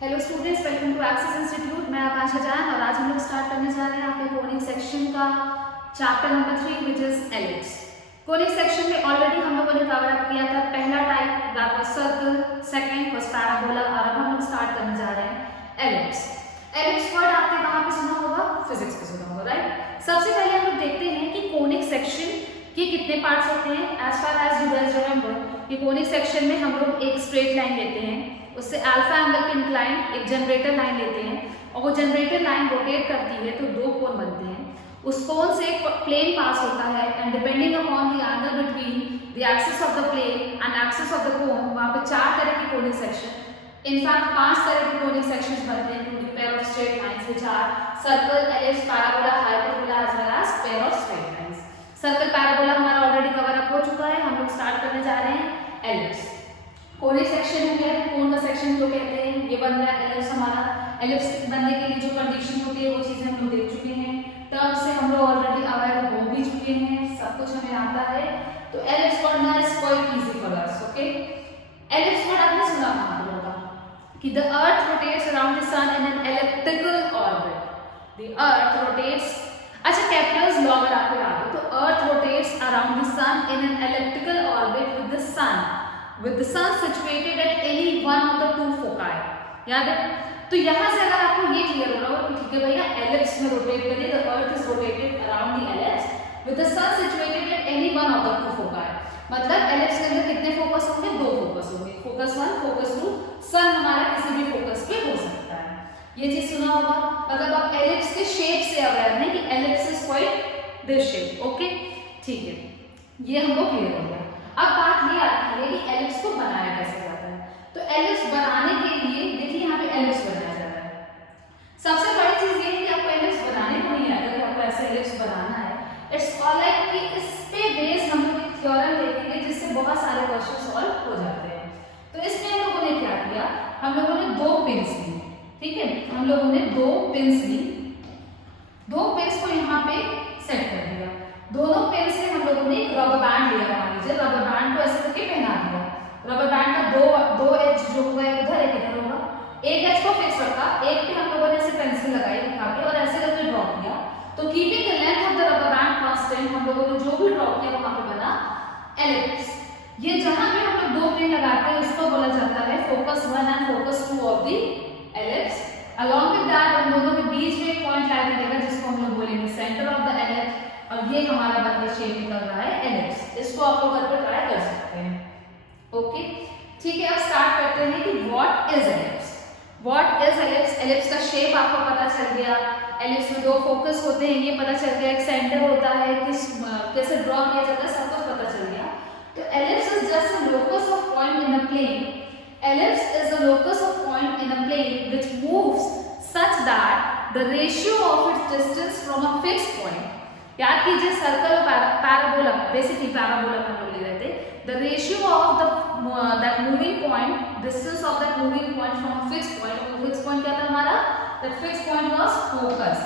Hello students, welcome to access institute. मैं आकांक्षा जान और आज हम लोग स्टार्ट करने जा रहे हैं आपके कोनिक सेक्शन का chapter number 3 which is ellipse. Conic section में ऑलरेडी हम लोगों ने कवर अप किया था पहला type that was circle, second was parabola और अब हम लोग स्टार्ट करने जा रहे हैं एलिप्स। एलिप्स वर्ड आपने कहाँ पे सुना होगा? फिजिक्स पे सुना होगा, राइट। सबसे पहले हम लोग देखते हैं कि कोनिक सेक्शन के कितने पार्ट्स होते हैं। As far as you guys remember कि कोनिक सेक्शन में हम लोग एक स्ट्रेट लाइन लेते हैं, उससे अल्फा एंगल पे इंक्लाइन एक जनरेटर लाइन लेते हैं और वो जनरेटर लाइन रोटेट करती है तो दो कोन बनते हैं। उस कोन से एक प्लेन पास होता है and depending upon the angle between the axis of the plane and axis of the cone, वहाँ पे 4 तरह के कोनिक सेक्शन, इनफैक्ट 5 तरह के कोनिक सेक्शंस बनते हैं to the pair of straight lines which are circle, ellipse, parabola, hyperbola as well as pair of straight lines. Circle, parabola हमारा already cover up हो चुका है। हम लोग स्टार्ट करने जा रहे हैं एलिप्स। कोनिक सेक्शन हो गया, कोन का सेक्शन जो कहते हैं, ये बन रहा है एलिप्स हमारा। एलिप्स बनने के लिए जो कंडीशन होती है वो चीजें हम लोग देख चुके हैं, टर्म से हम लोग ऑलरेडी अवेयर हो भी चुके हैं, सब कुछ हमें आता है। तो एलिप्स पढ़ना is quite easy for us, okay. Ellipse word आपने सुना होगा कि the earth rotates around the sun in an elliptical orbit. The earth rotates, अच्छा कैप्लर्स लॉ अगर आपको याद हो तो earth rotates around the sun in an elliptical orbit with the sun situated at any one of the two foci। याद है? तो यहाँ से अगर आपको ये क्लियर हो रहा हो कि ठीक है भैया एलिप्स में रोटेट करिए, the earth is rotated around the ellipse with the sun situated at any one of the two foci. मतलब एलिप्स के अंदर कितने फोकस होंगे? 2 फोकस होंगे, फोकस 1, फोकस 2। सन हमारा किसी भी फोकस पे हो सकता है, ये चीज सुना होगा। मतलब आप एलिप्स के शेप से अवेयर हैं कि ellipse is quite this shape, okay ठीक है, ये हमको क्लियर हो गया। अब बात ये आती है कि एलिप्स को बनाया कैसे जाता है। तो एलिप्स बनाने के लिए देखिए यहाँ पे एलिप्स बनाया जाता है। सबसे बड़ी चीज ये है कि आपको एलिप्स बनाने को नहीं आएगा कि आपको ऐसा एलिप्स बनाना है। इट्स ऑल लाइक कि इस पे बेस हम लोग एक थ्योरम देखेंगे जिससे बहुत सारे क्वेश्चन सॉल्व हो जाते हैं। तो इसमें हम लोगों ने क्या किया, हम लोगों ने 2 पिन्स ली, ठीक है, हम लोगों ने 2 पिन्स ली, 2 पिन्स को यहाँ पे सेट कर दिया। दोनों पिन से हम लोगों ने एक रबर बैंड लिया, मान लीजिए रबर बैंड को ऐसे करके पहना दिया। रबर बैंड का दो एज जो होगा एक उधर एक इधर होगा, एक एज को फिक्स रखा, एक पे हम लोगों ने ऐसे पेंसिल लगाई दिखा के और ऐसे करके ड्रॉ किया। तो keeping the length of the rubber band constant, हम लोगों ने जो भी ड्रॉ किया वहां पे बना एलिप्स। ये जहां पे हम लोग 2 पिन लगाते हैं उसको बोला जाता है focus 1 and focus 2 of the ellipse. Along with that हम दोनों के बीच में एक पॉइंट ला देगा जिसको हम लोग बोलेंगे सेंटर ऑफ द एलिप्स, और ये हमारा बनके शेप निकल रहा है एलिप्स। इसको आप लोग घर पे ट्राई कर सकते हैं, ओके ठीक है। अब स्टार्ट करते हैं कि what is ellipse. What is ellipse? Ellipse का शेप आपको पता चल गया, एलिप्स में 2 फोकस होते हैं ये पता चल गया, एक सेंटर होता है, कैसे ड्रॉ किया जाता है सब कुछ पता चल गया। तो ellipse is just a locus of point in a plane. Ellipse is a locus of point in a plane which moves such that the ratio of its distance from a fixed point. याद कीजिए circle और parabola, basically parabola हम लोग ले रहे थे। The ratio of that moving point, distance of that moving point from a fixed point, और fixed point क्या था हमारा? That fixed point was focus.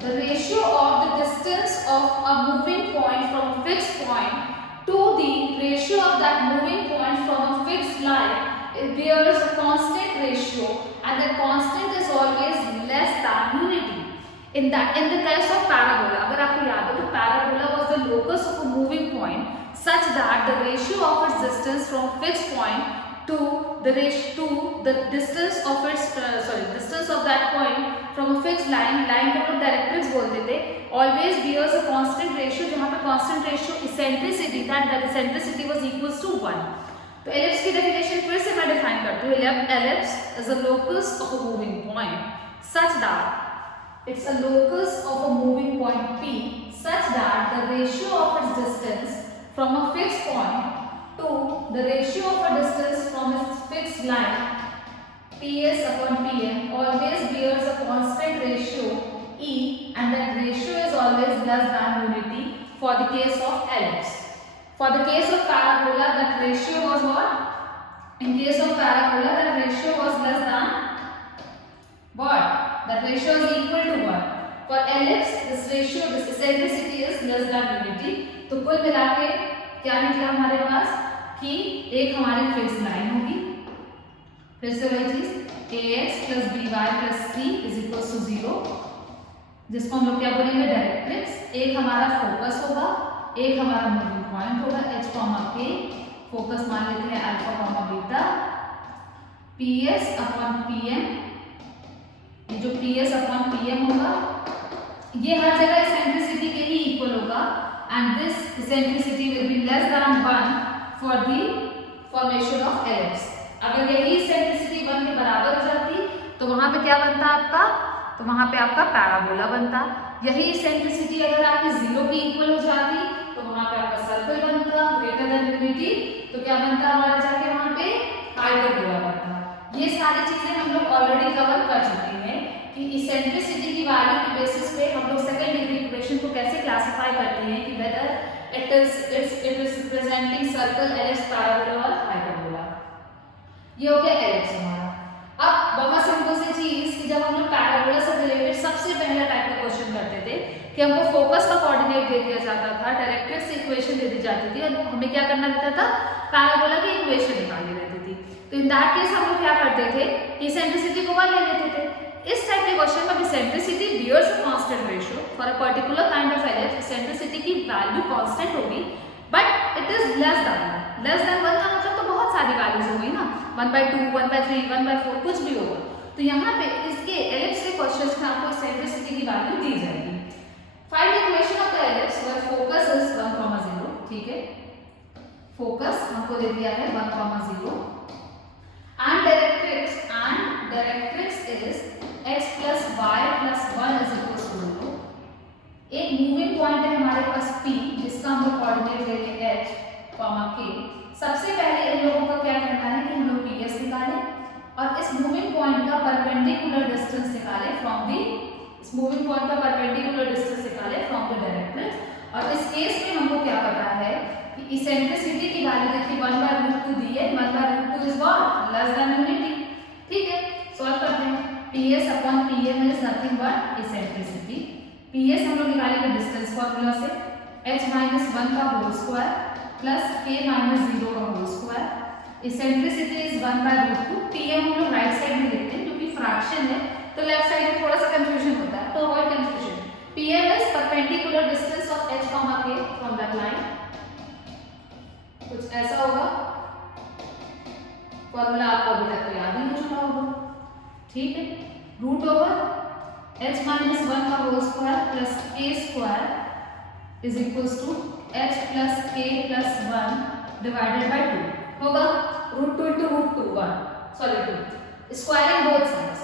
The ratio of the distance of a moving point from a fixed point two the ratio of that moving point from a fixed line, it bears a constant ratio and that constant is always less than unity. In the case of parabola, अगर आपको याद हो तो parabola was the locus of a moving point such that the ratio of its distance from fixed point to the distance of its distance of that point from a fixed line को हम directrix बोलते थे, always bears a constant ratio, जहाँ पे constant ratio eccentricity that eccentricity was equals to 1। तो ellipse की definition फिर से मैं डिफाइन करती हूँ। Ellipse is a locus of a moving point such that it's a locus of a moving point P such that the ratio of its distance from a fixed point to the ratio of a distance from its fixed line PS upon PM always bears a constant ratio E, and that ratio is always less than unity for the case of ellipse. For the case of parabola, that ratio was what? In case of parabola, that ratio was less than what? That ratio is equal to what? For ellipse, this ratio, this eccentricity is less than unity. तो कुल मिला के क्या निकला हमारे पास कि एक हमारी फिक्स लाइन होगी, फिर से वही चीज ax plus by plus c is equal to 0, जिसको हम लोग क्या बोलेंगे डायरेक्ट्रिक्स। एक हमारा फोकस होगा, एक हमारा मूविंग पॉइंट होगा h कॉमा k, फोकस मान लेते हैं alpha comma beta, ps upon pm, ये जो ps अपॉन pm होगा ये हर जगह इसेंट्रिसिटी के ही इक्वल होगा and this eccentricity will be less than 1 for the formation of ellipse. अगर यही इसेंट्रिसिटी 1 के बराबर हो जाती तो वहां पे क्या बनता आपका, तो वहां पे आपका पैराबोला बनता। यही इसेंट्रिसिटी अगर आपकी 0 की इक्वल हो जाती तो वहां पे आपका सर्कल बनता, ग्रेटर देन यूनिटी तो क्या बनता हमारा जाके वहां पे हाइपरबोला बनता। ये सारी चीजें हम लोग ऑलरेडी कवर कर चुके हैं कि इसेंट्रिसिटी की वैल्यू के बेसिस पे हम लोग सेकंड डिग्री इक्वेशन को कैसे क्लासिफाई करते हैं कि whether it is representing circle, ellipse, parabola और हाइपरबोला। ये हो गया एलिप्स हमारा। अब बहुत सिंपल सी चीज कि जब हम लोग पैराबोला से रिलेटेड सबसे पहला टाइप का क्वेश्चन करते थे कि हमको फोकस का कोऑर्डिनेट दे दिया जाता था, डायरेक्ट्रिक्स इक्वेशन दे दी जाती थी और हमें क्या करना रहता था, पैराबोला की इक्वेशन निकालनी रहती थी। तो इन दैट केस हम लोग क्या करते थे कि इसेंट्रिसिटी को 1 ले लेते थे। इस टाइप के क्वेश्चन में eccentricity bears a constant ratio for a particular kind of ellipse, eccentricity की वैल्यू कांस्टेंट होगी but it is less than 1 का मतलब तो बहुत सारी वैल्यूज हो गई ना, 1/2, 1/3, 1/4 कुछ भी होगा। तो यहाँ पे इसके एलिप्स के क्वेश्चंस में आपको इसेंट्रिसिटी की वैल्यू दी जाएगी। Find the equation of the ellipse where focus is 1, 0, ठीक है, फोकस हमको दे दिया है 1, 0 and directrix is x plus y plus 1 is equals to 0। एक मूविंग पॉइंट है हमारे पास p जिसका हम लोग कोऑर्डिनेट ले लेंगे h, k। सबसे पहले इन लोगों का क्या करना है कि हम लोग ps निकालें और इस मूविंग पॉइंट का परपेंडिकुलर डिस्टेंस निकालें फ्रॉम द, इस मूविंग पॉइंट का परपेंडिकुलर डिस्टेंस निकालें फ्रॉम द डायरेक्ट्रिक्स। और इस केस में हमको क्या पता है कि इसेंट्रिसिटी की वैल्यू देखिए 1/√2 दी है, 1/√2 is what, less than unity, ठीक है। सॉल्व करते हैं, ps upon pm is nothing but eccentricity. ps हम लोग निकालेंगे डिस्टेंस फार्मूला से, h - 1 का होल स्क्वायर प्लस k - 0 का whole square. Eccentricity is 1/√2, pm हम लोग राइट साइड में लिखते हैं क्योंकि फ्रैक्शन है तो लेफ्ट साइड में थोड़ा सा कंफ्यूजन होता है, तो avoid confusion. pm is perpendicular distance of h, k from that line, कुछ ऐसा होगा। फॉर्मूला आपको अभी तक तो याद ही हो चुका होगा, ठीक है। रूट ओवर h - 1 का whole square plus k square is equals to h plus k plus 1 divided by 2 होगा। √2 into √2 1, sorry 2, squaring both sides,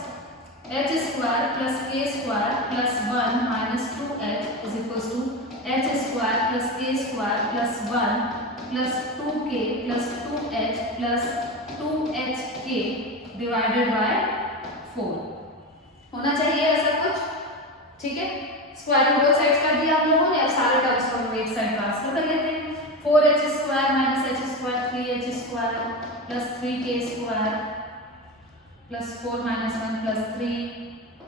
h square plus k square plus 1 minus 2h is equals to h square plus k square plus 1 plus 2k plus 2h plus 2hk divided by 4 होना चाहिए ऐसा कुछ, ठीक है। Squaring both sides कर दिया आप लोगों ने, अब सारे टर्म्स को हम एक साइड ट्रांसफर कर लेते हैं। 4h square minus h square 3h square plus 3k square plus 4 minus 1 plus 3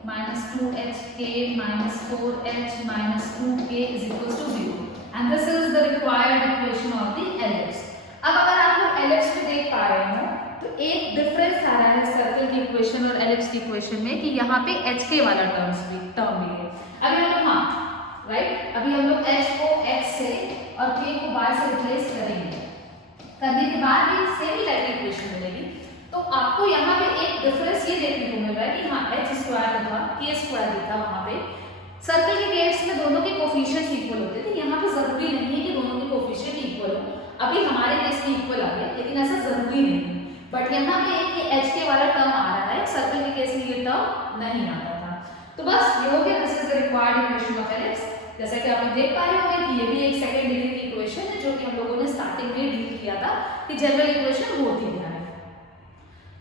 minus 2hk minus 4h minus 2k is equal to 0 and this is the required equation of the ellipse. अब अगर आप लोग ellipse में देख पा रहे हो तो एक डिफरेंस आ रहा है सर्कल की इक्वेशन और एलिप्स की इक्वेशन में कि यहाँ पे hk वाला टर्म भी है। अभी हम लोग राइट, अभी हम लोग h को x से और k को y से रिप्लेस करेंगे, करने के बाद भी सेम ही टाइप की इक्वेशन मिलेगी। तो आपको यहाँ पे एक डिफरेंस ये देखने को मिल रहा है कि हाँ h स्क्वायर था, k स्क्वायर था, वहाँ पे सर्कल के केस में दोनों के कोफिशिएंट्स इक्वल होते थे, यहाँ पे जरूरी नहीं है कि दोनों के कोफिशिएंट इक्वल हो। अभी हमारे केस में इक्वल आ गया लेकिन ऐसा जरूरी नहीं है, बट यहाँ पे एक hk वाला टर्म आ रहा है, सर्कल के केस में ये टर्म नहीं आता था। तो बस ये हो गया, this is the required equation of ellipse. जैसा कि आप लोग देख पा रहे होंगे कि ये भी एक सेकंड डिग्री की इक्वेशन है जो कि हम लोगों ने स्टार्टिंग में डील किया था कि जनरल इक्वेशन होती क्या है।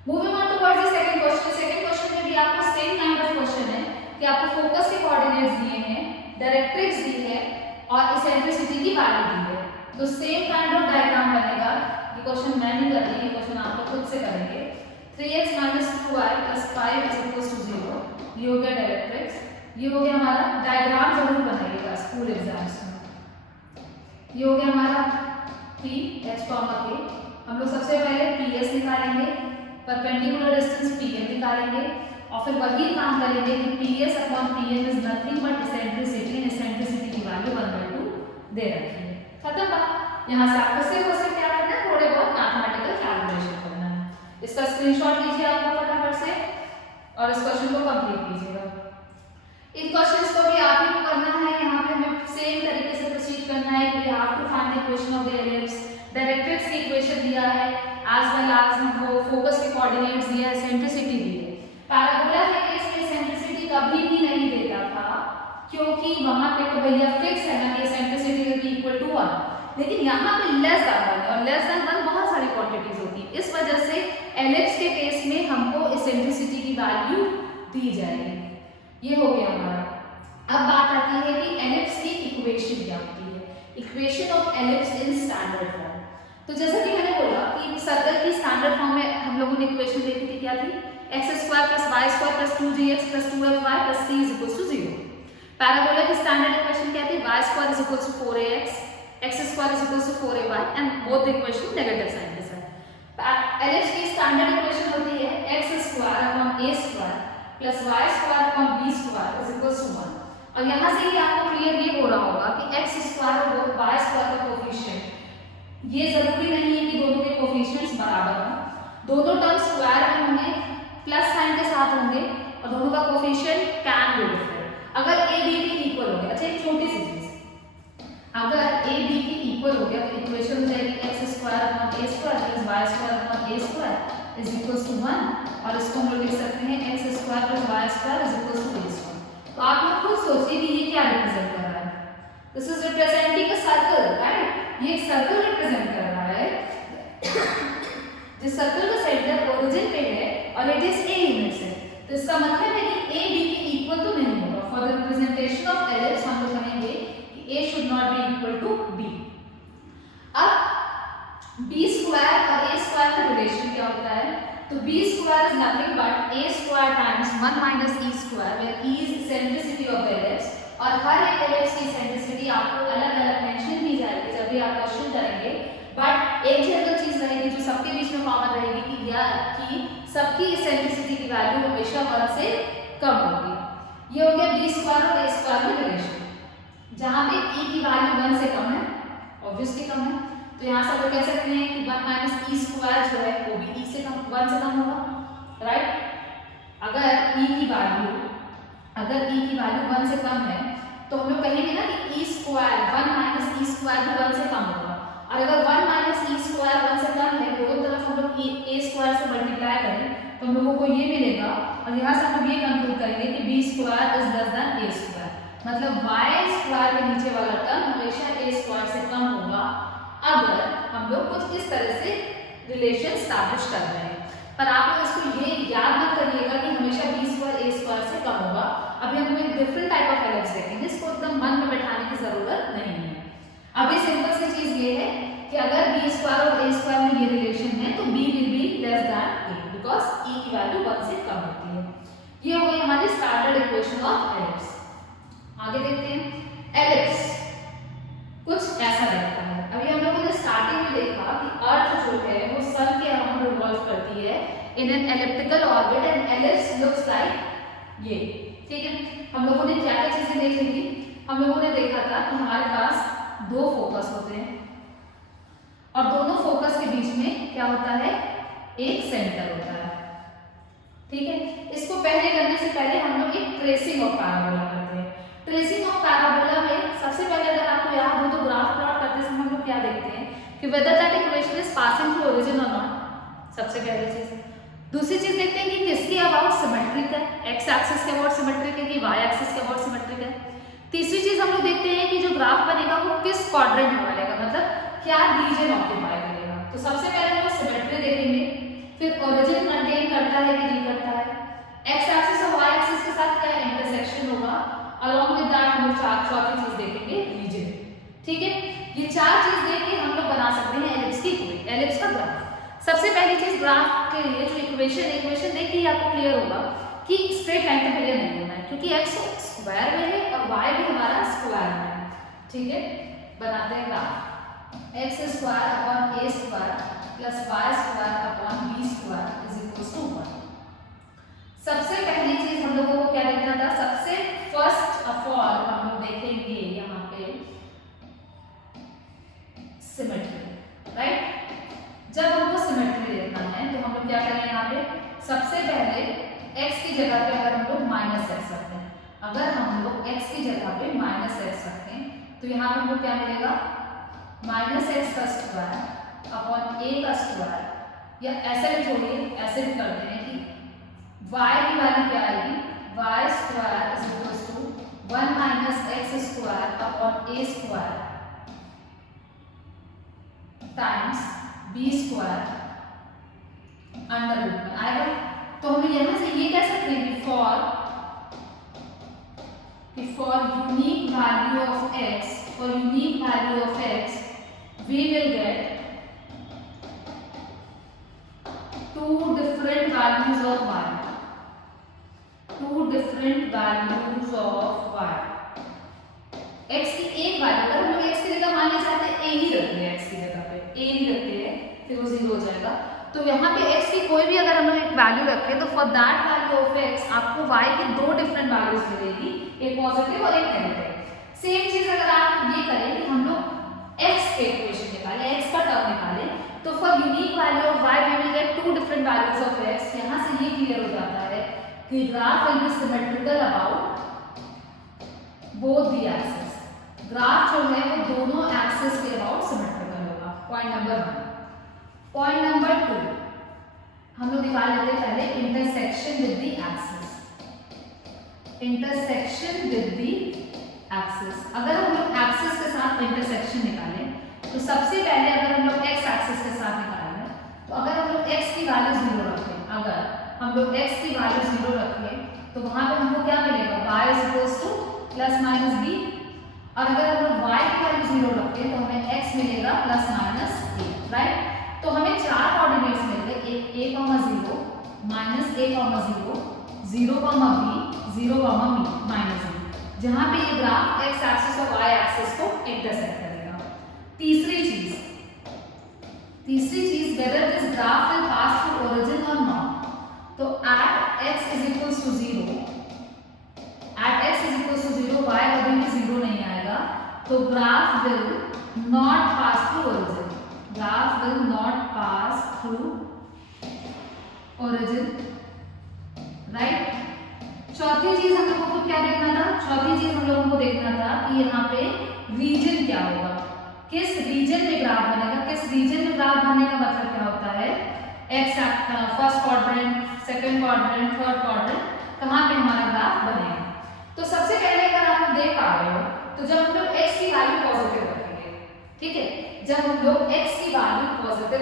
Moving on towards the second question. Second question में भी आपको सेम काइंड ऑफ क्वेश्चन है कि आपको फोकस के कोऑर्डिनेट्स दिए हैं, डायरेक्ट्रिक्स दी है और इसेंट्रिसिटी की वैल्यू दी है। तो सेम काइंड ऑफ डायग्राम बनेगा। ये क्वेश्चन मैं नहीं कर रही, ये क्वेश्चन आप लोग खुद से करेंगे। 3x - 2y + 5 = 0, ये हो गया डायरेक्ट्रिक्स। ये हो गया हमारा डायग्राम, जरूर बनाइएगा स्कूल एग्जाम्स में। ये हो गया हमारा p h, k। हम लोग सबसे पहले ps निकालेंगे, परपेंडिकुलर डिस्टेंस पीएम निकालेंगे और फिर वही काम करेंगे कि PS upon PM is nothing but eccentricity, and eccentricity की वैल्यू 1/2 दे रखी है। खत्म बात। यहाँ से आपको सिर्फ क्या करना है, थोड़े बहुत मैथमेटिकल कैलकुलेशन करना है। इसका स्क्रीनशॉट लीजिए आप लोग फटाफट से और इस क्वेश्चन को कंप्लीट कीजिएगा। इन क्वेश्चंस को भी आप ही को करना है। यहाँ पे हमें सेम तरीके से प्रोसीड करना है कि we have to find the equation of the ellipse, directrix की इक्वेशन दिया है, एज वेल एज हमको फोकस के कोऑर्डिनेट्स दिया है, सेंट्रिसिटी दी है। पैराबोला के केस में सेंट्रिसिटी कभी भी नहीं देता था क्योंकि वहां पे तो भैया फिक्स है ना कि eccentricity will be equal to 1, लेकिन यहाँ पे लेस देन 1 और लेस देन 1 बहुत सारी क्वांटिटीज होती है। इस वजह से एलिप्स के केस में हमको एसेंट्रिसिटी की वैल्यू दी जाएगी। ये हो गया हमारा। अब बात आती है कि एलिप्स की इक्वेशन क्या होती है, equation of ellipse in standard form. तो जैसा कि मैंने बोला कि सर्कल की स्टैंडर्ड फॉर्म में हम लोगों ने इक्वेशन देखी थी, क्या थी, x² + y² + 2gx + 2fy + c = 0। Parabola की स्टैंडर्ड इक्वेशन क्या थी, y² = 4ax, x² = 4ay, and both equation negative sign के साथ। एलिप्स की स्टैंडर्ड इक्वेशन होती है x² / a² + y² / b² = 1। और यहाँ से ही आपको क्लियर ये हो रहा होगा कि x² और y² का कोफिशिएंट, ये जरूरी नहीं है कि दोनों के कोफिशिएंट्स बराबर हों, दोनों टर्म स्क्वायर में होंगे, प्लस साइन के साथ होंगे और दोनों का कोफिशिएंट कैन बी डिफरेंट। अगर a b के इक्वल हो गया, अच्छा एक छोटी सी चीज, अगर a b के इक्वल हो गया तो इक्वेशन हो जाएगी x² / a² + y² / a² = 1, और इसको हम लोग लिख सकते हैं x² + y² = a²। तो आप लोग खुद सोचिए कि ये क्या रिप्रेजेंट कर रहा है। This is representing a circle, right, ये एक सर्कल रिप्रेजेंट कर रहा है जिस सर्कल का सेंटर ओरिजिन पे है और इट इज a यूनिट से। तो इसका मतलब है कि a b के इक्वल तो नहीं होगा। For the representation of ellipse हम लोग कहेंगे कि a should not be equal to b। अब b² और a² का रिलेशन क्या होता है, तो b² is nothing but a² times 1 - e², where e is eccentricity of the ellipse, और हर एक एलिप्स की इसेंट्रिसिटी आपको अलग-अलग मेंशन की जाएगी जब भी आप क्वेश्चन करेंगे। बट एक जनरल चीज रहेगी जो सबके बीच में कॉमन रहेगी कि सबकी इसेंट्रिसिटी की वैल्यू हमेशा 1 से कम होगी। ये हो गया b² और a² में रिलेशन, जहां पे e की वैल्यू 1 से कम है, ऑब्वियसली कम है, तो यहाँ से हम कह सकते हैं कि 1 - e² जो है वो भी 1 से कम होगा, राइट। अगर e की वैल्यू 1 से कम है तो हम लोग कहेंगे ना कि e² 1 - e² भी 1 से कम होगा, और अगर 1 - e² 1 से कम है, दोनों तरफ हम लोग a² से मल्टीप्लाई करें तो हम लोगों को ये मिलेगा, और यहाँ से हम लोग ये कंक्लूड करेंगे कि b² is less than a², मतलब y² के नीचे वाला टर्म हमेशा a² से कम होगा अगर हम लोग कुछ इस तरह से रिलेशन स्टैब्लिश कर रहे हैं। पर आप लोग इसको ये याद मत करिएगा कि हमेशा b² a² से कम होगा। अभी हम एक डिफरेंट टाइप ऑफ एलिप्स देखेंगे, इसको एकदम मन में बैठाने की जरूरत नहीं है। अभी सिंपल सी चीज ये है कि अगर b² और a² में ये रिलेशन है तो b will be less than a, because e की वैल्यू 1 से कम होती है। ये हो गई हमारी स्टैंडर्ड इक्वेशन ऑफ एलिप्स। आगे देखते हैं। एलिप्स कुछ ऐसा दिखता है। अभी हम लोगों ने स्टार्टिंग में देखा कि अर्थ जो है वो सन के अराउंड रिवॉल्व करती है इन an elliptical orbit, and ellipse looks like ये, ठीक है। हम लोगों ने क्या क्या चीजें देखी थी, हम लोगों ने देखा था कि हमारे पास 2 फोकस होते हैं और दोनों फोकस के बीच में क्या होता है, एक सेंटर होता है, ठीक है। इसको पहले करने से पहले हम लोग एक ट्रेसिंग ऑफ पैराबोला करते हैं। ट्रेसिंग ऑफ पैराबोला में सबसे पहले अगर आपको याद हो तो ग्राफ प्लॉट करते समय हम लोग क्या देखते हैं कि whether that equation is passing through origin और नॉट, सबसे पहली चीज। दूसरी चीज देखते हैं कि किसके अबाउट सिमेट्रिक है, एक्स एक्सिस के अबाउट सिमेट्रिक है कि वाई एक्सिस के अबाउट सिमेट्रिक है। तीसरी चीज हम लोग देखते हैं कि जो ग्राफ बनेगा वो किस क्वाड्रेंट में बनेगा, मतलब क्या रीजन ऑक्यूपाई करेगा। तो सबसे पहले हम लोग सिमेट्री देखेंगे, फिर ओरिजिन कंटेन करता है कि नहीं करता है, एक्स एक्सिस और वाई एक्सिस के साथ क्या इंटरसेक्शन होगा, अलॉन्ग विद दैट हम लोग चौथी चीज देखेंगे रीजन, ठीक है। ये 4 चीज देख के हम लोग बना सकते हैं एलिप्स का ग्राफ। सबसे पहली चीज ग्राफ के लिए जो इक्वेशन देख के ही आपको क्लियर होगा कि स्ट्रेट लाइन पे क्लियर नहीं होना है, क्योंकि एक्स स्क्वायर में है और वाई भी हमारा स्क्वायर में है, ठीक है। बनाते हैं graph. x² / a² + y² / b² = क्या करें यहाँ पे, सबसे पहले x की जगह पे अगर हम लोग माइनस एक्स रखते हैं, अगर हम लोग x की जगह पे माइनस एक्स रखते हैं तो यहाँ पे हमको क्या मिलेगा, माइनस एक्स का स्क्वायर अपॉन ए का स्क्वायर, या ऐसे भी छोड़िए, ऐसे भी करते हैं कि y की वैल्यू क्या आएगी, y square is equal to 1 minus x square upon a square times b square under root में आएगा। तो हम यहाँ से ये कह सकते हैं कि for unique value of x we will get two different values of y, x की एक वैल्यू, अगर हम लोग x की जगह मानना चाहते हैं a ही रखते हैं, x की जगह पे a ही रखते हैं, फिर वो 0 हो जाएगा। तो यहाँ पे x की कोई भी अगर हम लोग एक वैल्यू रखें तो for that value of x आपको y की दो डिफरेंट वैल्यूज मिलेगी, एक पॉजिटिव और एक नेगेटिव। सेम चीज अगर आप ये करें कि हम लोग x के इक्वेशन निकालें, x का टर्म निकालें, तो for unique value of y we will get two different values of x। यहाँ से ये क्लियर हो जाता है कि graph will be symmetrical about both the axis. Graph जो है वो दोनों एक्सिस के अबाउट सिमेट्रिकल होगा, पॉइंट नंबर 1। पॉइंट नंबर 2 हम लोग निकाल लेते हैं पहले intersection with the axis. Intersection with the axis, अगर हम लोग एक्सिस के साथ इंटरसेक्शन निकालें तो सबसे पहले अगर हम लोग एक्स एक्सिस के साथ निकालें तो अगर हम लोग x की वैल्यू 0 रखें, अगर हम लोग x की वैल्यू 0 रखें तो वहां पे हमको क्या मिलेगा, y is equals two plus minus b, और अगर हम लोग y की वैल्यू 0 रखें तो हमें x मिलेगा प्लस माइनस a, राइट। तो हमें चार कोऑर्डिनेट्स मिल गए, एक a, 0, minus a, 0, 0, b, 0, minus b, जहां पे ये ग्राफ x एक्सिस और y एक्सिस को इंटरसेक्ट करेगा। तीसरी चीज whether this graph will pass through origin और नॉट। तो at x is equals to 0, y कभी भी 0 नहीं आएगा, तो graph will not pass through origin, right. चौथी चीज हम लोगों को क्या देखना था, कि यहाँ पे रीजन क्या होगा, किस रीजन में ग्राफ बनेगा। किस रीजन में ग्राफ बनने का मतलब क्या होता है, x first quadrant, second quadrant, third quadrant, कहाँ पे हमारा ग्राफ बनेगा। तो सबसे पहले अगर आप देख पा रहे हो तो जब हम लोग x की वैल्यू पॉजिटिव रखेंगे, ठीक है, जब हम लोग x की वैल्यू पॉजिटिव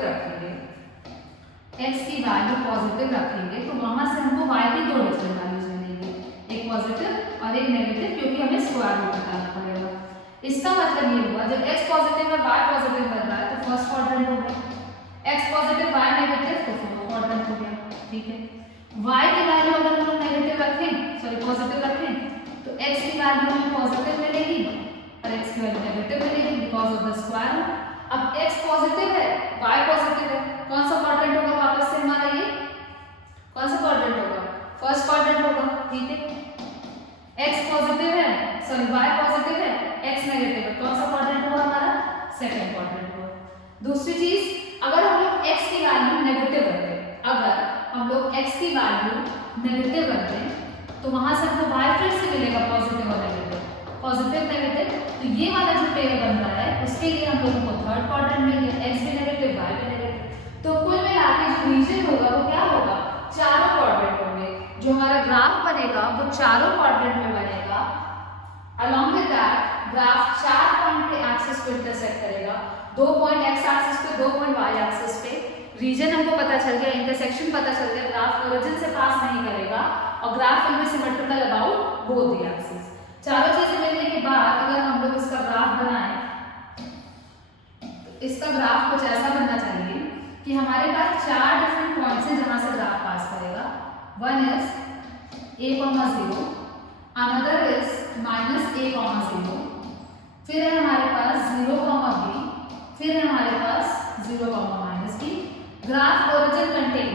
रखेंगे तो वहां से हमको y की दो डिफरेंट वैल्यूज मिलेंगी, एक पॉजिटिव और एक नेगेटिव, क्योंकि हमें स्क्वायर रूट निकालना पड़ेगा। इसका मतलब ये हुआ जब x पॉजिटिव और y पॉजिटिव बन रहा है तो फर्स्ट क्वाड्रेंट हो गया, x पॉजिटिव y नेगेटिव तो फोर्थ क्वाड्रेंट हो गया, ठीक है। y की वैल्यू अगर हम लोग नेगेटिव रखें, सॉरी पॉजिटिव रखें, तो x की वैल्यू हमें पॉजिटिव मिलेगी और x की वैल्यू नेगेटिव मिलेगी because of the square root. अब x पॉजिटिव है, y पॉजिटिव है, कौन सा क्वाड्रेंट होगा वापस से हमारा, ये कौन सा क्वाड्रेंट होगा, फर्स्ट क्वाड्रेंट होगा, ठीक है। x पॉजिटिव है, सॉरी y पॉजिटिव है, x नेगेटिव है, कौन सा क्वाड्रेंट होगा हमारा, सेकंड क्वाड्रेंट होगा। दूसरी चीज, अगर हम लोग x की वैल्यू नेगेटिव रखते हैं, अगर हम लोग x की वैल्यू नेगेटिव रखते हैं तो वहां से हमको y फिर से मिलेगा पॉजिटिव और नेगेटिव, पॉजिटिव नेगेटिव, तो ये वाला जो पेयर बन रहा है उसके लिए हम लोगों को थर्ड क्वाड्रेंट मिल गया, x भी नेगेटिव, y भी नेगेटिव। तो कुल मिला के जो रीजन होगा वो क्या होगा, चारों क्वाड्रेंट होंगे, जो हमारा ग्राफ बनेगा वो चारों क्वाड्रेंट में बनेगा। Along with that graph 4 point पे एक्सिस को इंटरसेक्ट करेगा, 2 पॉइंट x एक्सिस पे, 2 पॉइंट y एक्सिस पे। रीजन हमको पता चल गया, इंटरसेक्शन पता चल गया, ग्राफ ओरिजिन से पास नहीं करेगा और graph will be symmetrical about both the axis. चारों चीजें मिलने के बाद अगर हम लोग इसका ग्राफ बनाएं तो इसका ग्राफ कुछ ऐसा बनना चाहिए कि हमारे पास 4 डिफरेंट पॉइंट्स हैं जहां से ग्राफ पास करेगा। One is a, 0, another is -a, 0, फिर है हमारे पास 0, b, फिर है हमारे पास 0, -b। ग्राफ ओरिजिन कंटेन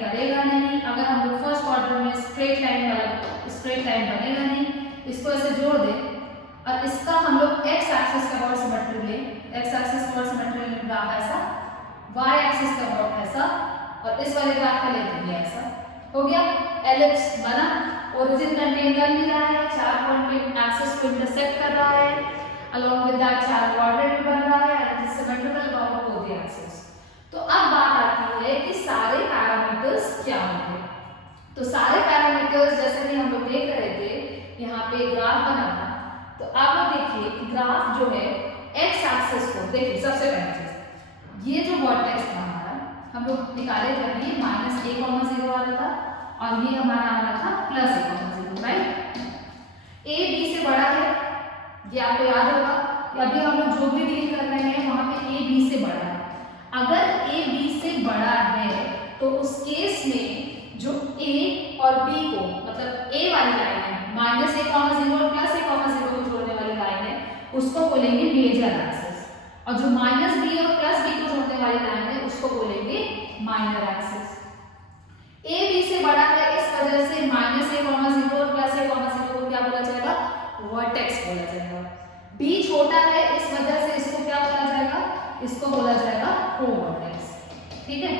करेगा नहीं, अगर हम लोग फर्स्ट क्वाड्रेंट में स्ट्रेट लाइन बनेगा नहीं, इसको ऐसे जोड़ दे और इसका हम लोग x एक्सिस का अबाउट सिमेट्रिक ले, ग्राफ ऐसा वाई एक्सिस का वर्ड ऐसा और इस वाले ग्राफ का लेंथ भी ऐसा हो गया। एलिप्स बना, ओरिजिन कंटेन कर नहीं रहा है, 4 पॉइंट पे एक्सिस को इंटरसेक्ट कर रहा है, along with that 4 क्वाड्रेंट बन रहा है and it is symmetrical about both the axes। तो अब बात आती है कि सारे पैरामीटर्स क्या होंगे। तो सारे पैरामीटर्स जैसे कि हम लोग देख रहे थे, यहाँ पे ग्राफ बना था, तो आप लोग देखिए कि ग्राफ जो है एक्स एक्सिस को देखिए, सबसे पहली चीज ये जो वर्टेक्स था हमारा, हम लोग निकाले थे अभी -a,0 आ रहा था और ये हमारा आ रहा था +a,0, राइट। a b से बड़ा है, ये आपको याद होगा कि अभी हम लोग जो भी डील कर रहे हैं वहां पे a b से बड़ा है। अगर a b से बड़ा है तो उस केस में जो a और b को, मतलब a वाली लाइन है -a,0 और +a,0 को जोड़ने वाली लाइन है, उसको बोलेंगे मेजर एक्सिस, और जो -b और +b को जोड़ने वाली लाइन है उसको बोलेंगे माइनर एक्सिस। a b से बड़ा है, इस वजह से -a,0 और +a,0 को क्या बोला जाएगा, वर्टेक्स बोला जाएगा। b छोटा है, इस वजह से इसको क्या बोला जाएगा, इसको बोला जाएगा कोवर्टेक्स, ठीक है,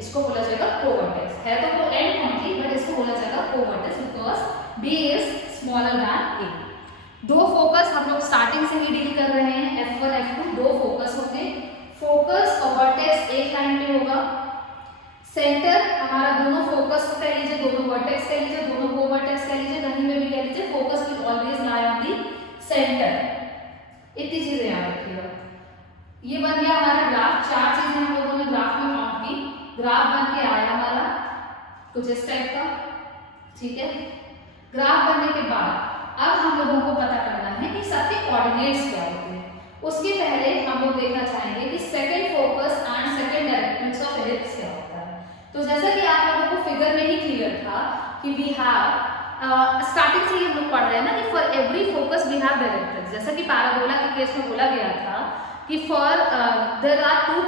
इसको बोला जाएगा कोवर्टेक्स। है तो वो एंड पॉइंट ही, बट इसको बोला जाएगा covertex because b is smaller than a। दो फोकस हम लोग स्टार्टिंग से ही डील कर रहे हैं, f1 f2 दो फोकस होंगे। फोकस और वर्टेक्स एक लाइन पे होगा। सेंटर हमारा दोनों फोकस को कह लीजिए, दोनों वर्टेक्स कह लीजिए, दोनों कोवर्टेक्स कह लीजिए, कहीं में भी कह लीजिए, focus will always lie on the centre. इतनी चीजें याद रखिएगा। ये बन गया हमारा ग्राफ, 4 चीजें हम लोगों ने ग्राफ में काउंट की। ग्राफ बन के आया हमारा कुछ इस टाइप का, ठीक है। ग्राफ बनने के बाद अब हम लोगों को पता करना है कि सबके कोऑर्डिनेट्स क्या होते हैं। उसके पहले हम लोग देखना चाहेंगे कि second focus and second directrix of ellipse क्या होता है। तो जैसा कि आप लोगों को फिगर में ही क्लियर था कि वी हैव स्टार्टिंग से ही हम लोग पढ़ रहे हैं ना कि for every focus we have directrix. जैसा कि पैराबोला के केस में बोला गया था कि for there are 2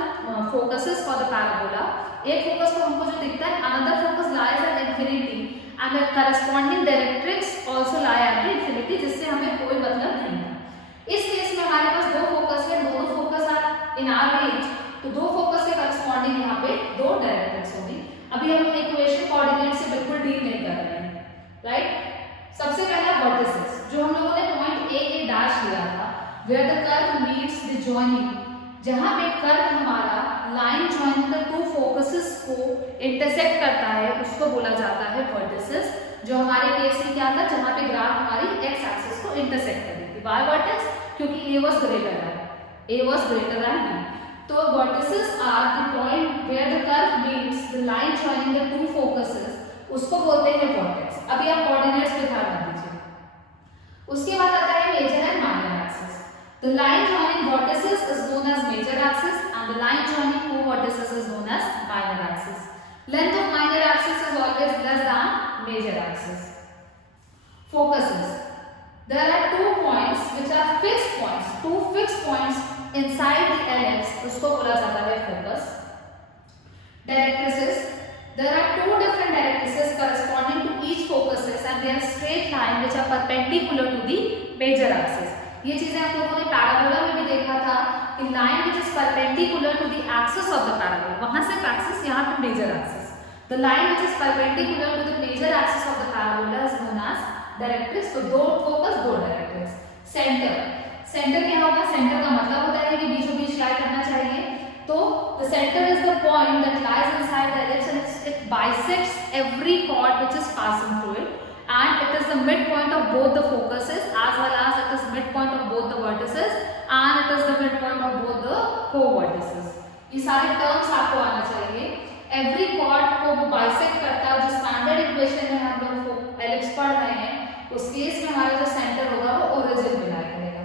focuses for the parabola. एक फोकस को हमको जो दिखता है, another focus lies at infinity and the corresponding directrix also lie at infinity, जिससे हमें कोई मतलब नहीं है। इस केस में हमारे पास 2 फोकस है, दोनों focus are in our range, तो 2 फोकस के करस्पॉन्डिंग यहाँ पे 2 डायरेक्ट्रिक्स होगी। अभी हम इक्वेशन कोऑर्डिनेट से बिल्कुल डील नहीं कर रहे हैं, राइट। सबसे पहला वर्टिसेस, जो हम लोगों ने पॉइंट a डैश लिया था, where the curve meets the joining, जहां पे कर्व हमारा लाइन जॉइन द 2 फोकसेस को इंटरसेक्ट करता है, उसको बोला जाता है वर्टिसेस। जो हमारे केस में क्या था, जहां पे ग्राफ हमारी x एक्सिस को इंटरसेक्ट कर रही थी। वाई वर्टेक्स, क्योंकि a was greater than b। तो vertices are the point where the curve meets the line joining the 2 focuses, उसको बोलते हैं वर्टेक्स। अभी आप कोऑर्डिनेट्स पे ध्यान दीजिए। उसके बाद आता है major and minor axis. The line joining vertices is known as major axis and the line joining co-vertices is known as minor axis. Length of minor axis is always less than major axis. Focuses. There are 2 points which are fixed points. 2 fixed points inside the ellipse. उसको बोला जाता है focus. Directrices. There are 2 different directrices corresponding to each focuses and they are straight line which are perpendicular to the major axis. ये चीजें आप लोगों ने parabola में भी देखा था कि line which is perpendicular to the axis of the parabola, वहां से एक्सिस, यहाँ पे major axis. The line which is perpendicular to the major axis of the parabola is known as directrix. तो 2 फोकस 2 डायरेक्ट्रिक्स। सेंटर क्या होगा, centre का मतलब होता है कि बीचों बीच लाई करना चाहिए। तो the centre is the point that lies inside the ellipse and it bisects every chord which is passing through it, and it is the midpoint of both the focuses as well as it is midpoint of both the vertices and it is the midpoint of both the co-vertices. ये सारे terms आपको आना चाहिए। Every chord को वो bisect करता है। जो स्टैंडर्ड इक्वेशन में हम लोग एलिप्स पढ़ रहे हैं, उस केस में हमारा जो सेंटर होगा वो ओरिजिन में लाई करेगा।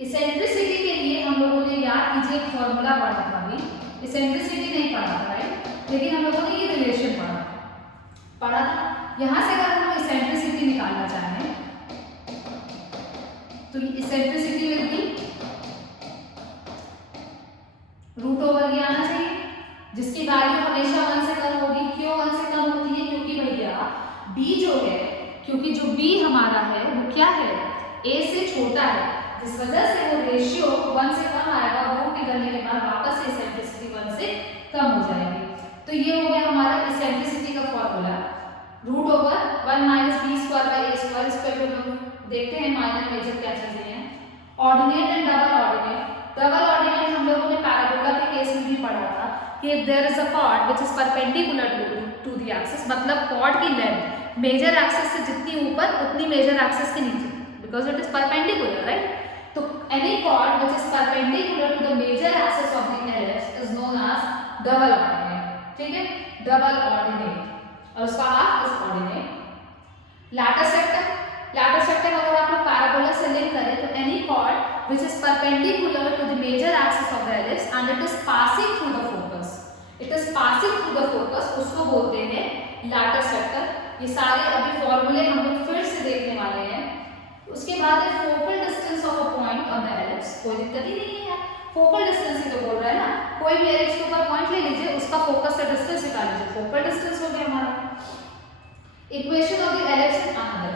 इसेंट्रिसिटी के लिए हम लोगों ने, याद कीजिए, एक फॉर्मूला पढ़ा था। अभी इसेंट्रिसिटी नहीं पढ़ा था, राइट, लेकिन हम लोगों ने ये रिलेशन पढ़ा था। यहां से अगर हम लोग इसेंट्रिसिटी निकालना चाहें तो इसेंट्रिसिटी विल बी √, ये आना चाहिए, जिसकी वैल्यू हमेशा 1 से कम होगी। क्यों 1 से कम होती है? क्योंकि भैया b जो है, क्योंकि जो b हमारा है वो क्या है, a से छोटा है। जिस वजह से वो रेशियो 1 से कम आएगा, रूट निकलने के बाद वापस से इसेंट्रिसिटी 1 से कम हो जाएगी। तो ये हो गया हमारा इसेंट्रिसिटी का formula, root over 1 minus B square by A square. इस पर हम लोग देखते हैं माइनर मेजर क्या चीजें हैं। Ordinate and double ordinate. Double ordinate हम लोगों ने पैराबोला के केस में भी पढ़ा था कि there is a chord which is perpendicular to the axis, मतलब कॉर्ड की लेंथ मेजर एक्सिस से जितनी ऊपर उतनी मेजर एक्सिस के नीचे, because it is perpendicular, right. तो any chord which is perpendicular to the major axis of the ellipse is known as double ordinate, ठीक है, डबल ऑर्डिनेट। और उसका half is ordinate. Latus rectum, latus rectum अगर आप लोग parabola से link करें तो any chord which is perpendicular to the major axis of the ellipse and it is passing through the focus, it is passing through the focus, उसको बोलते हैं lattice vector. ये सारे अभी फॉर्मूले हम लोग फिर से देखने वाले हैं। उसके बाद है focal distance of a point on the ellipse. कोई दिक्कत ही नहीं है, फोकल डिस्टेंस ही तो बोल रहा है ना। कोई भी एलिप्स के ऊपर पॉइंट ले लीजिए, उसका फोकस से डिस्टेंस निकाल लीजिए, फोकल डिस्टेंस हो गया हमारा। Equation of the ellipse in another,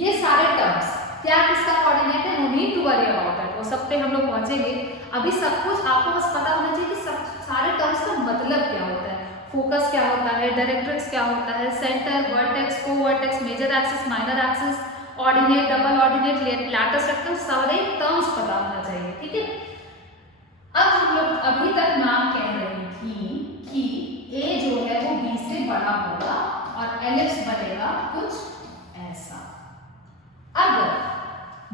ये सारे टर्म्स क्या किसका कोऑर्डिनेट है, no need to worry about that, वो सब पे हम लोग पहुंचेंगे। अभी सब कुछ आपको बस पता होना चाहिए कि सब सारे टर्म्स का मतलब क्या होता है, फोकस क्या होता है, डायरेक्ट्रिक्स क्या होता है, centre, vertex, covertex, major axis, minor axis, ordinate, double ordinate, latus rectum, सारे टर्म्स पता होना चाहिए, ठीक है। अब हम लोग अभी तक नाम कह रही थी कि ए जो है वो बी से बड़ा होगा और एलिप्स बनेगा कुछ ऐसा। अगर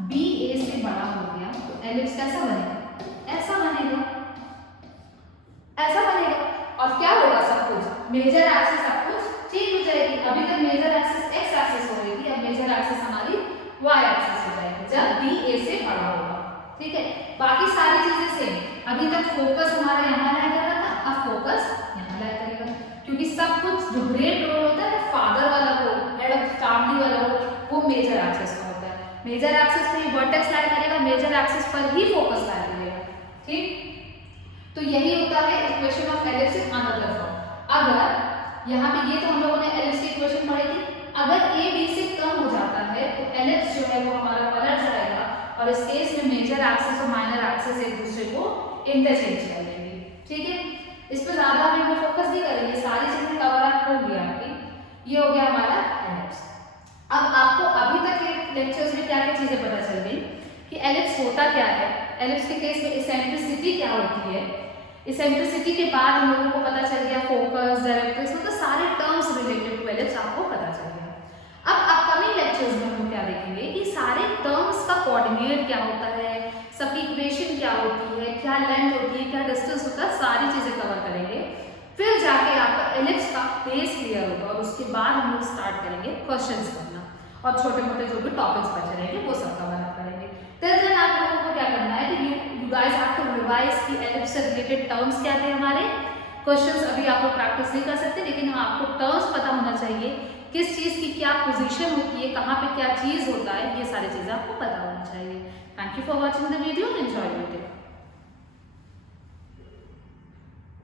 बी ए से बड़ा हो गया तो एलिप्स कैसा बनेगा, ऐसा बनेगा, ऐसा बनेगा। और क्या होगा, सब कुछ मेजर एक्सिस सब कुछ चेंज हो जाएगी। अभी तक मेजर एक्सिस एक्स एक्सिस हो रही थी, अब मेजर एक्सिस हमारी वाई एक्सिस हो जाएगी जब बी ए से बड़ा होगा, ठीक है। बाकी सारी चीजें सेम। अभी तक फोकस हमारा यहाँ लाया कर रहा था, अब फोकस यहाँ लाया करेगा, क्योंकि सब कुछ जो ग्रेट रोल होता है फादर वाला रोल, हेड ऑफ फैमिली वाला रोल, वो मेजर एक्सिस का होता है। मेजर एक्सिस पे वर्टेक्स लाया करेगा, मेजर एक्सिस पर ही फोकस लाया करेगा, ठीक। तो यही होता है equation of ellipse in another form. अगर यहाँ पे ये तो हम लोगों ने एलिप्स की इक्वेशन पढ़ी थी, अगर ए बी से कम हो जाता है तो एलिप्स जो है वो हमारा पलट जाएगा और इस केस में मेजर एक्सिस और माइनर एक्सिस एक दूसरे को इंटरचेंज कर लेंगे, ठीक है। इस पर ज्यादा हम फोकस नहीं करेंगे, सारी चीजें कवर अप हो गया आपकी। ये हो गया हमारा एलिप्स। अब आपको अभी तक के लेक्चर्स में क्या क्या चीजें पता चल गई कि एलिप्स होता क्या है, एलिप्स के केस में इसेंट्रिसिटी क्या होती है। इसेंट्रिसिटी के बाद हम लोगों को पता चल गया फोकस, डायरेक्ट्रिक्स, मतलब सारे टर्म्स रिलेटेड टू एलिप्स आपको पता चल गया। अब अपकमिंग लेक्चर्स में हम लोग क्या देखेंगे कि सारे टर्म्स का कोऑर्डिनेट क्या होता है, सबकी इक्वेशन क्या होती है, क्या लेंथ होती है, क्या डिस्टेंस होता है, सारी चीजें कवर करेंगे। फिर जाके आपका एलिप्स का बेस क्लियर होगा और उसके बाद हम लोग स्टार्ट करेंगे क्वेश्चंस करना और छोटे मोटे जो भी टॉपिक्स बचे रहेंगे वो सब कवर अप करेंगे। टिल देन आप लोगों को क्या करना है कि you guys have to revise कि एलिप्स से रिलेटेड टर्म्स क्या थे हमारे। क्वेश्चंस अभी आप लोग प्रैक्टिस नहीं कर सकते, लेकिन आपको टर्म्स पता होना चाहिए, किस चीज़ की क्या पोजीशन होती है, कहाँ पे क्या चीज़ होता है, ये सारी चीज़ें आपको पता होना चाहिए। Thank you for watching the video, enjoy your day.